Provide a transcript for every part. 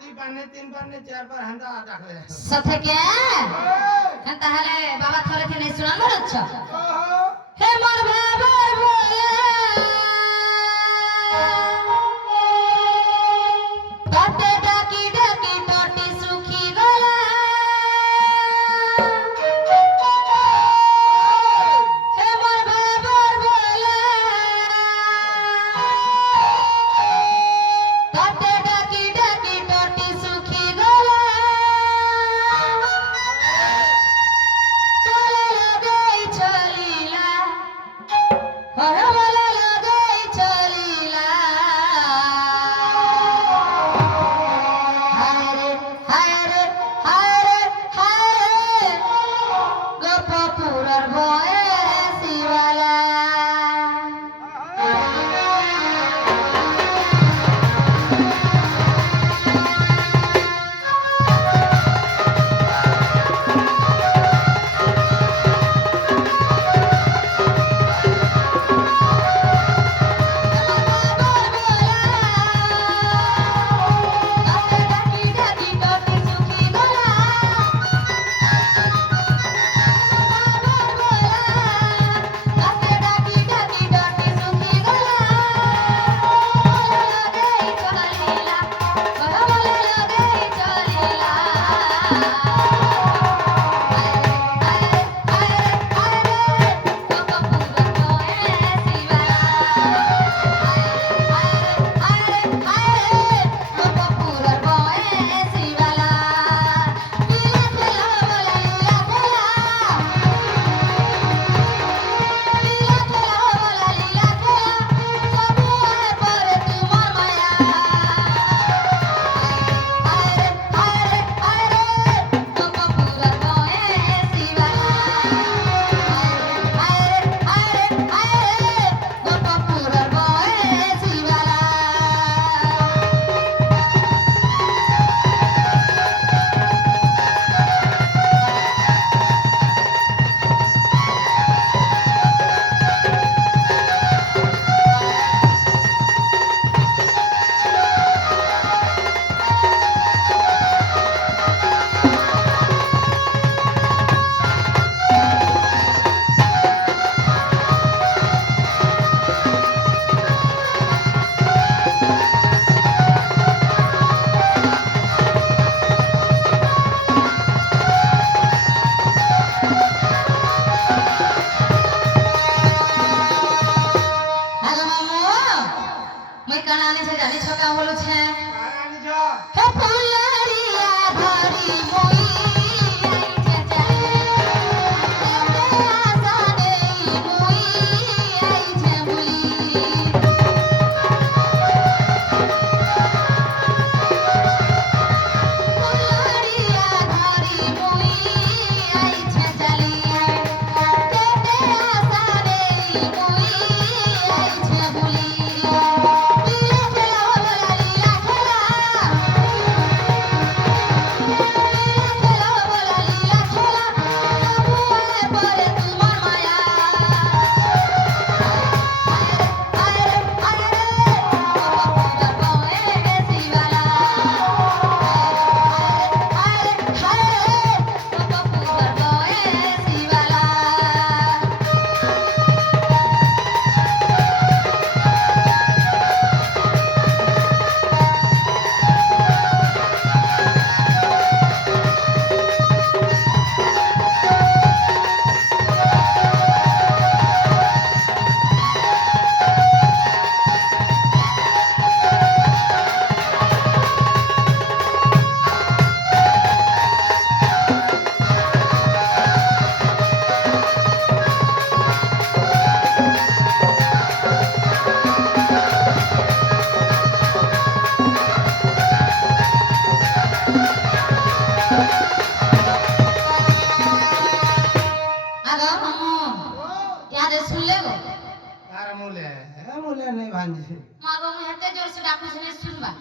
দুই পানে তিন পানে চার পার হান্দা ডাকলে সাথে কে তাহলে বাবা থরে থেকে শুনান বলছ হে মোর বাবার বলে তাতে ডাকি ডাকি টটি সুখী গলা হে মোর বাবার বলে তাতে ডাকি ডাকি টটি সুখী গলা বলে লাগাই চলিলা বলে লাগাই চলিলা হায়রে হায়রে হায়রে হায়রে গোপপুরের বয়সীওয়ালা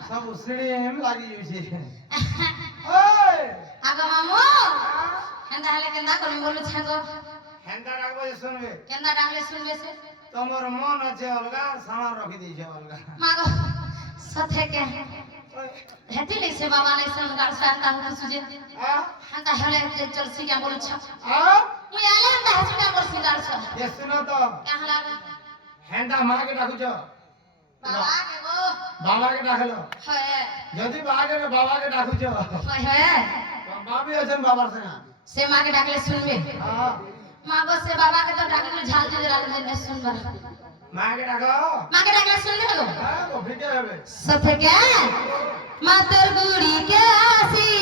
सब उसने हम लागी जुइसे आगो मामू हेंदा हले केंदा करमी बोलु छागो हेंदा डाकबे सुनबे केंदा डाकले सुनबे से तमर मन আছে अलगा सामान रखी दैछे अलगा मागो सथे के হেতি নেছে বাবা নেছে গাড়ছা আনতা হতো সুজে আনতা হেলে চলছি কে বলছ মুই আলে আনতা হাসি কে বলছি গাড়ছা ये सुनो तो কাহলা हेंदा माँ के डाकुच বাবা কে গো बाबा के डाकलो হয় यदि बाबा के डाकुच হয় माँ भी अछन बाबा से ना সে মাকে ডাকলে শুনবে हाँ মা গো সে বাবাকে তো ডাকলে ঝাল দিয়ে রাখলে না শুনবা माँ के डाको মাকে ডাকলে শুনবে গো हाँ वो फिटे है সথে কে মা তোর গুড়ি কে আসি